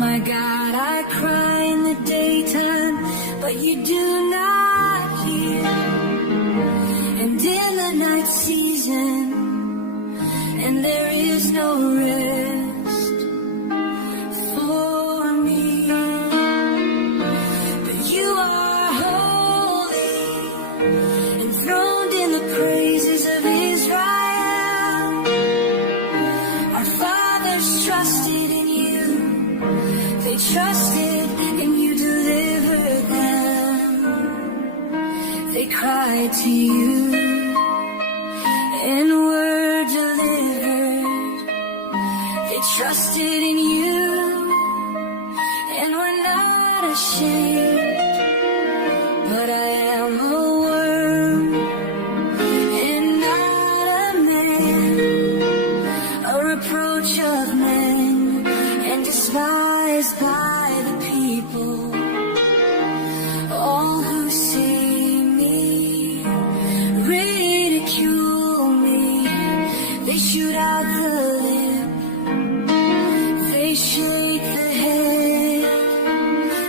my God, I cry in the daytime, but you do not hear. And in the night season, and there is no rest for me. But you are holy, enthroned in the praises of Israel. Our fathers trusted in you. They trusted and you delivered them. They cried to you and were delivered. They trusted in you and were not ashamed. But I am a worm and not a man, a reproach of men and despised by the people. All who see me ridicule me. They shoot out the lip, they shake the head,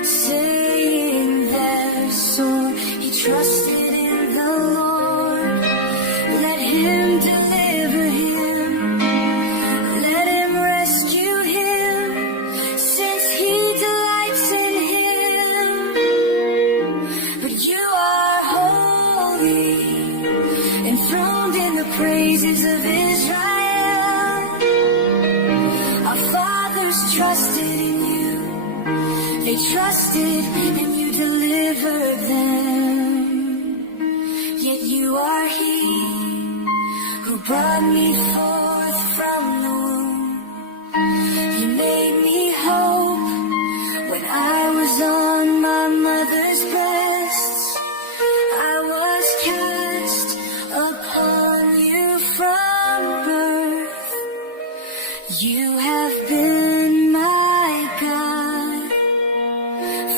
saying they're sore. He trusted in the Lord, let him deliver him, let him rescue him, since he delights in him. But you are holy, enthroned in the praises of Israel. Our fathers trusted in you. They trusted and you delivered them. Yet you are he who brought me forth from the womb. You made me hope when I was on my mother's breasts. I was cast upon you from birth. You have been my God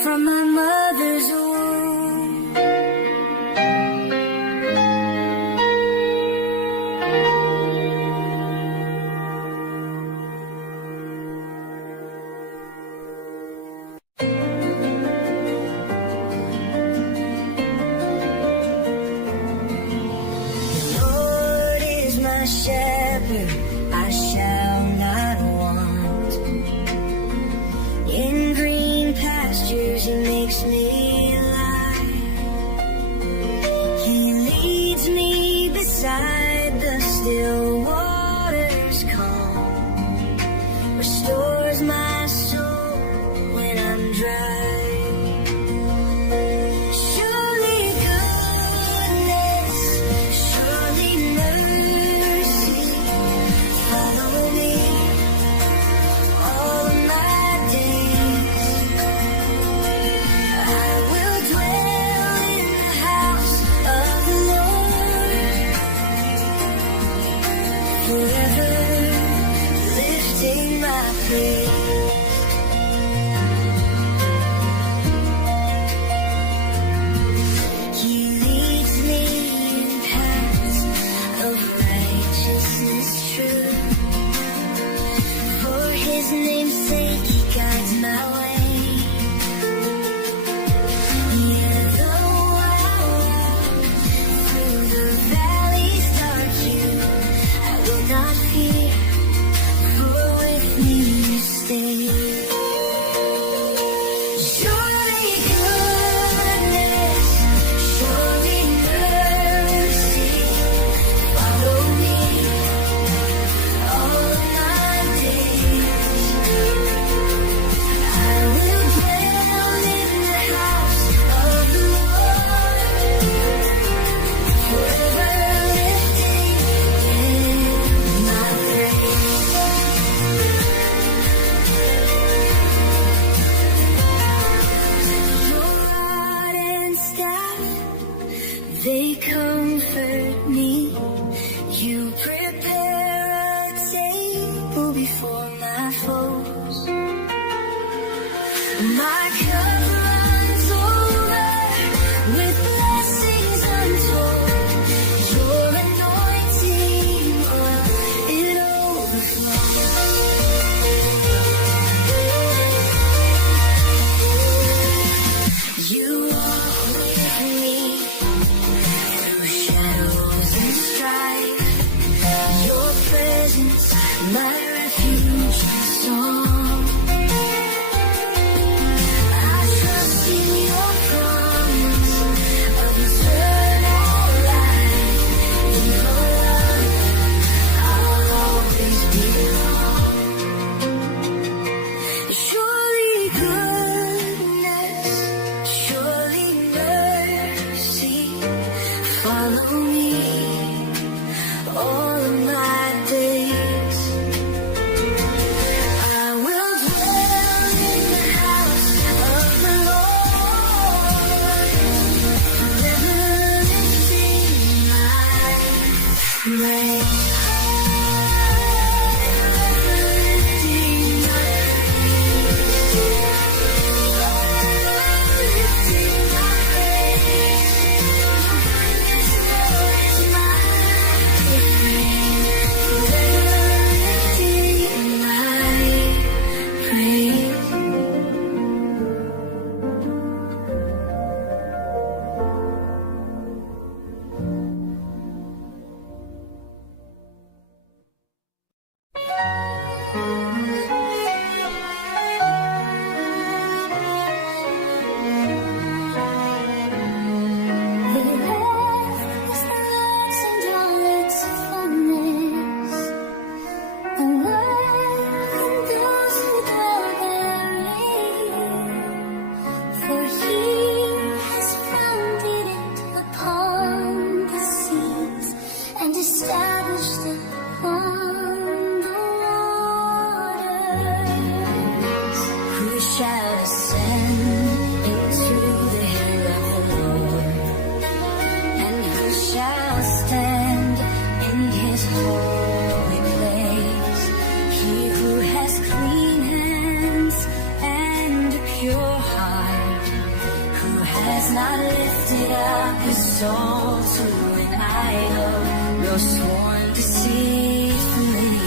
from my mother's womb. The Lord is my shepherd, I shall not want. In green pastures he makes me lie. He leads me beside the still waters calm, restores my soul when I'm dry. Surely goodness, surely mercy follow me all of my days. I will dwell in the house of the Lord forever, lifting my praise. He leads me in paths of righteousness true. For his name's sake he guides my way. Yea, though I walk through the valley's dark hue, I will not fear, for with me you stay. Surely goodness, surely mercy follow me all of my days. I will dwell in the house of the Lord forever, lifting my praise. Your rod and staff, they comfort me. You prepare a table before my foes. My cup runs over with blessings untold. Your anointing oil, it overflows. shall ascend into the hill of the Lord? And who shall stand in his holy place? He who has clean hands and a pure heart, who has not lifted up his soul to an idol, nor sworn deceitfully.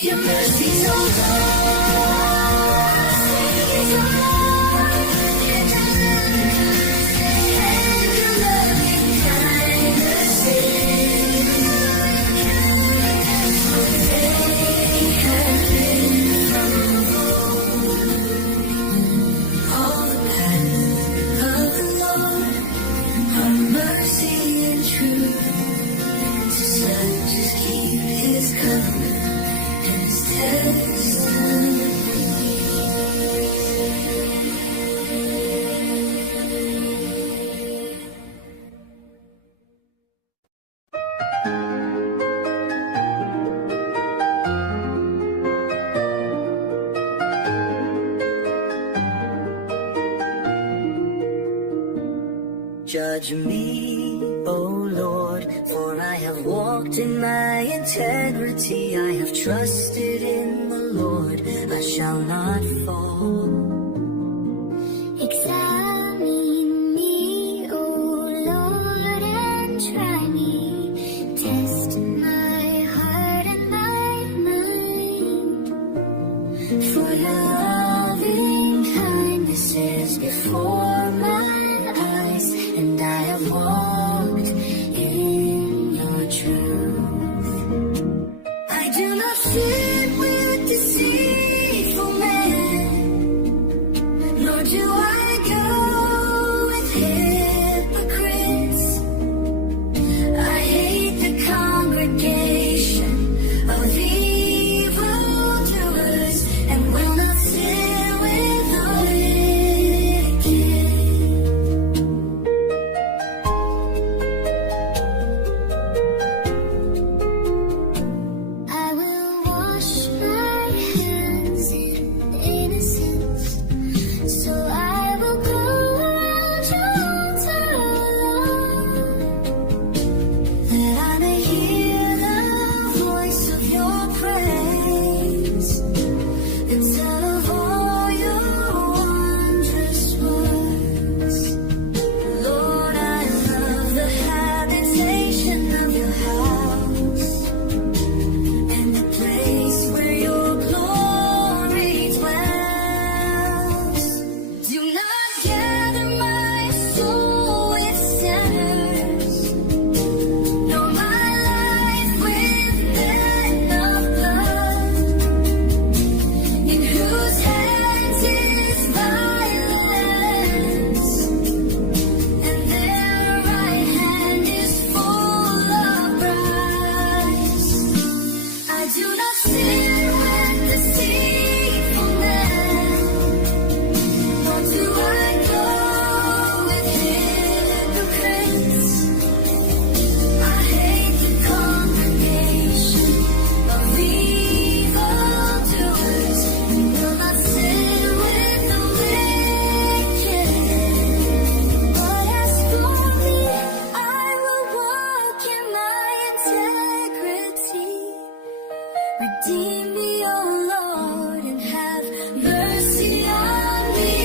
Your mercy's Judge me, O Lord, for I have walked in my integrity. I have trusted in the Lord, I shall not fall. Examine me, O Lord, and try me. Test my heart and my mind. For your loving kindness is before my eyes, and I have walked in your truth. I do not sit with deceitful men, nor do I go with hypocrites. I hate the congregation of evildoers, and will not sit with the wicked. I will wash my hands in innocence, so I will go around your altar alone, That I may hear the voice of your praise, and tell of all your wondrous works. Lord, I love the habitation of your house, and the place where your glory dwells. Do not gather my soul with sinners, nor my life with men of blood, in whose hands is violence, and their right hand is full of bribes. I do not sit with deceitful men, nor do I go with hypocrites. I hate the congregation of evildoers, and will not sit with the wicked. But as for me, I will walk in my integrity. Redeem me, O Lord, and have mercy on me.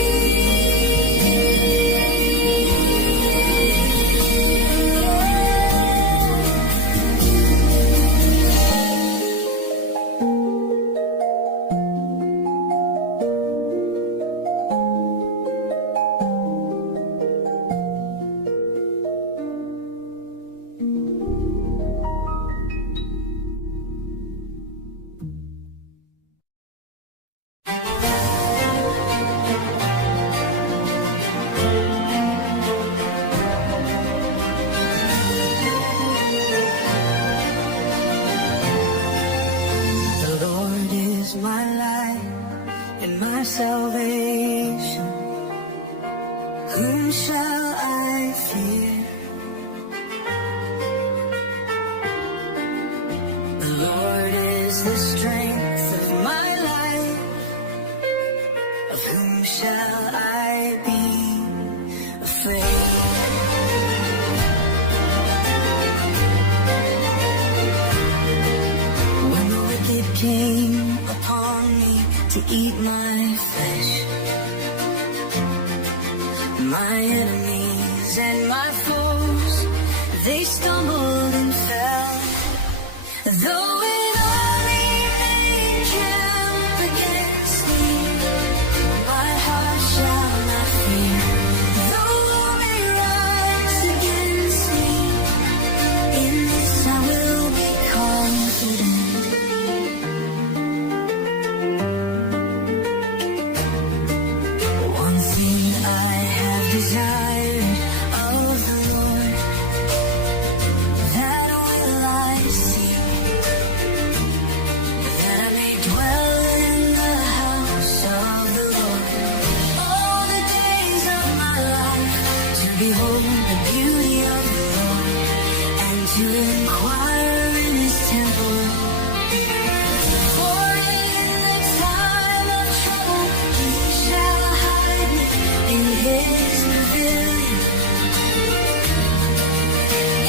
The Lord is my light and my salvation. Whom shall I fear? The Lord is the strength of my life. Of whom shall I be afraid? When the wicked came upon me to eat my flesh. My enemies and my foes, they stumbled and fell. Though an army may encamp against me, my heart shall not fear. Though war may rise against me, in this I will be confident. One thing I have desired of the Lord, that will I seek, that I may dwell in the house of the Lord all the days of my life, to behold the beauty of the Lord and to inquire in His temple. For in the time of trouble He shall hide me in His pavilion.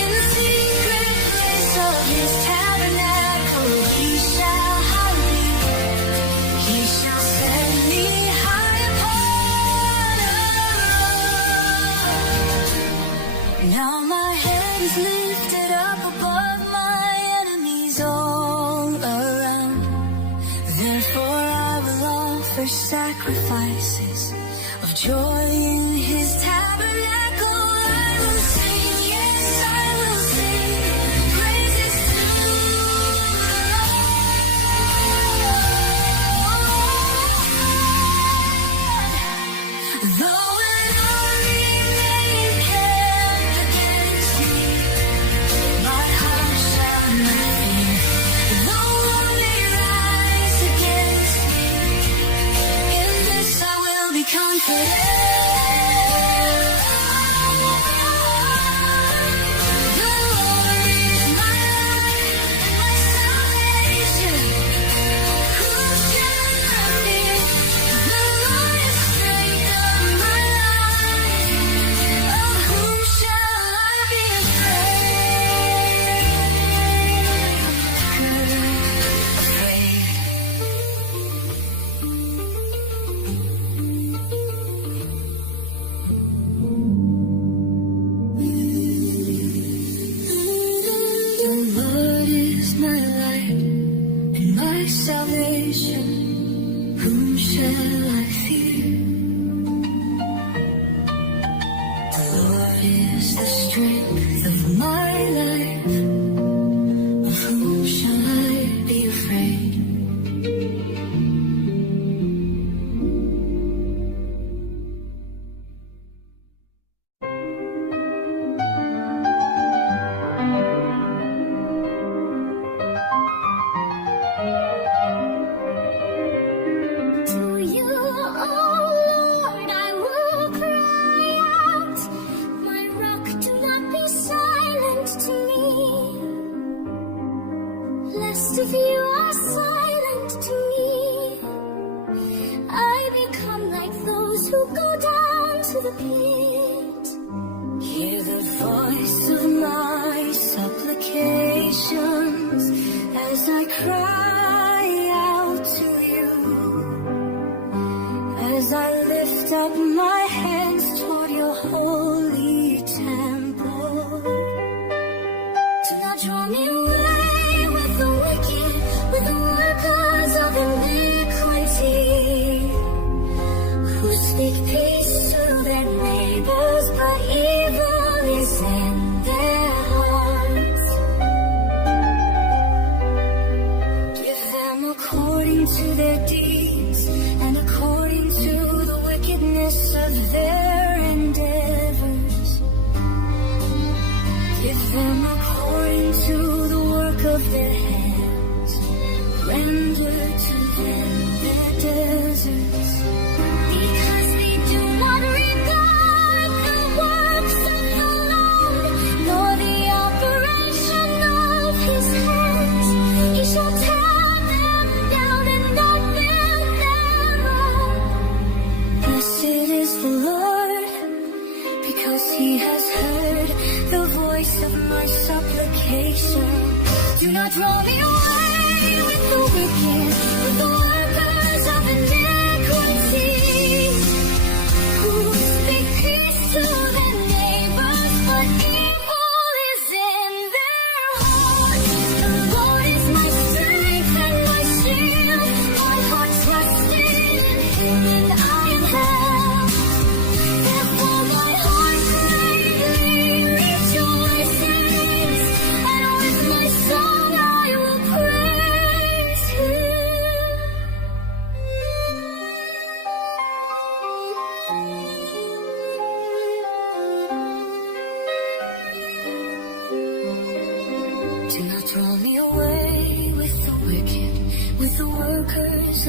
In the secret place of His tabernacle He shall hide me. He shall set me high upon a rock. Now my head is lifted up above my enemies all around. Therefore I will offer sacrifices of joy in His tabernacle. I will sing, yes, I will sing praises to the Lord. Though an army may encamp against me, my heart shall not fear. Though war may rise against me, in this I will be confident. The Lord is my light and my salvation. Whom shall I fear? The Lord is strength of my life. Of whom shall I be The Lord is my light and my salvation. Whom shall I fear? The Lord is the strength of my life. Of whom shall I be afraid? To you, oh Lord, I will cry out. My rock, do not be silent to me. Lest if you are silent to me, I become like those who go down to the pit. Hear the voice of my supplications as I cry out to you, as I lift up my hands toward your holy temple. Do not draw me away with the wicked, with the workers of iniquity, who speak peace to their neighbors, but evil is in their hearts. Give them according to their deeds and according to the wickedness of their endeavors. Give them according to the work of their hands. Render to them their deserts. Because we do not regard the works of the Lord, nor the operation of His hands. He shall tear them down and not build them up. Blessed is the Lord, because He has heard the voice of my supplication. Do not draw me away with the wicked, with the workers of iniquity.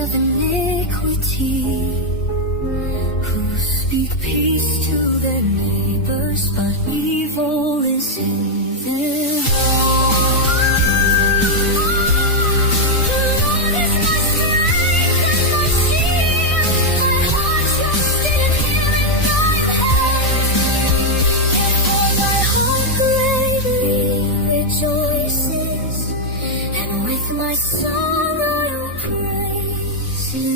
of iniquity, who speak peace to their neighbors, but evil is in their my song I will praise you.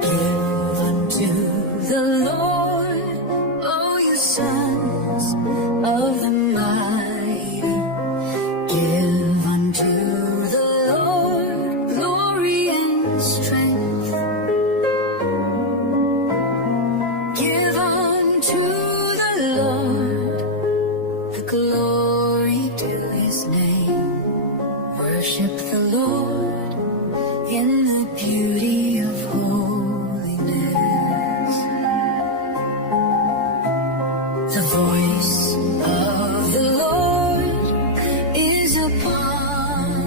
Give unto the Lord, you sons of the mighty, give unto the Lord glory and strength. Give unto the Lord the glory due his name. Worship the Lord in the beauty of holiness. The voice of the Lord is upon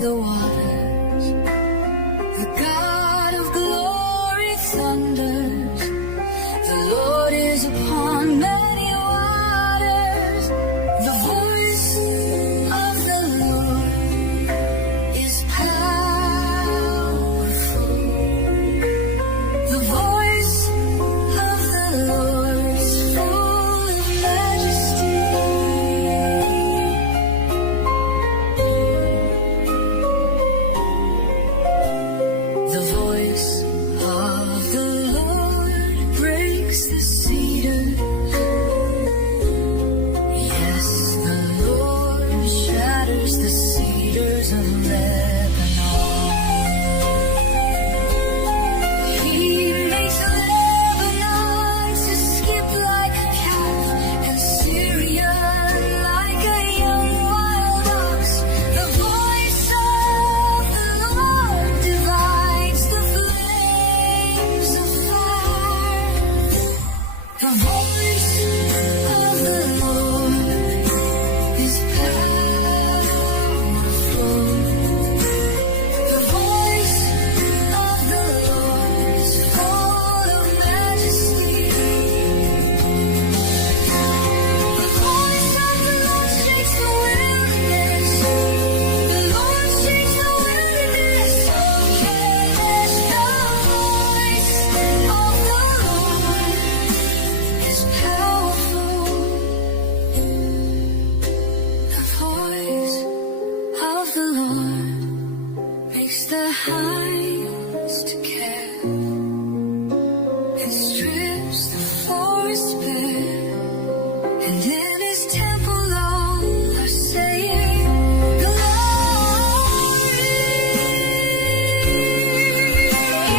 the waters. The God of glory thunders. The Lord is upon many waters. The voice of the Lord is powerful. The voice of the Lord is full of majesty. The voice of the Lord breaks the cedar. Yes, the Lord shatters the cedars of Lebanon. He makes Lebanon to skip like a calf, and Syria like a young wild ox. The voice of the Lord divides the flames of fire. The voice of the Lord is powerful. The voice of the Lord is full of majesty. The voice of the Lord shakes the wilderness. The Lord shakes the wilderness. Oh, yes, the voice of the Lord is powerful. The voice of the Lord makes the highest care, and strips the forest bare, and in his temple all are saying, glory.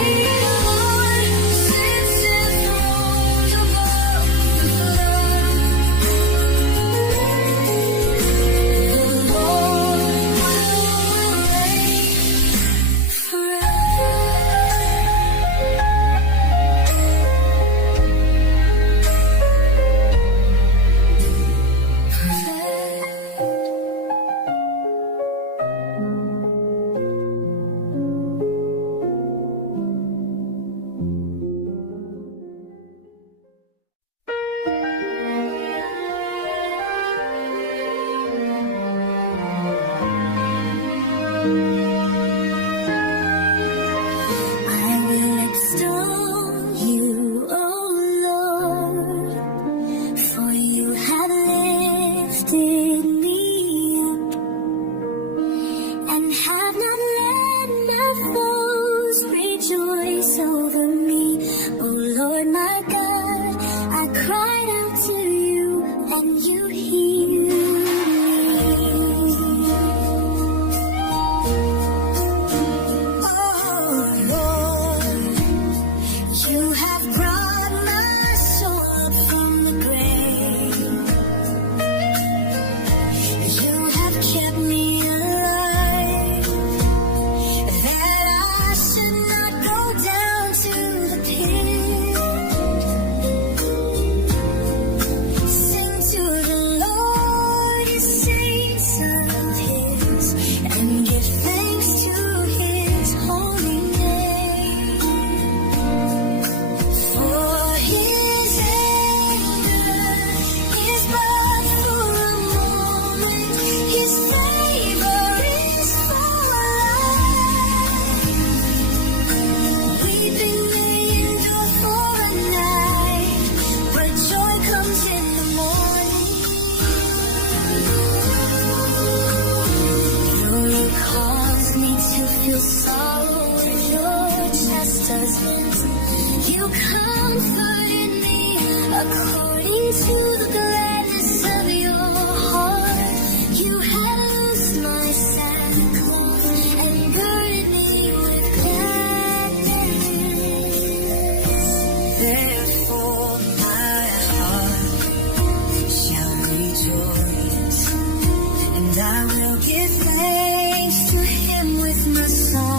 The Lord sits enthroned above the flood. The Lord will reign forever. the sun.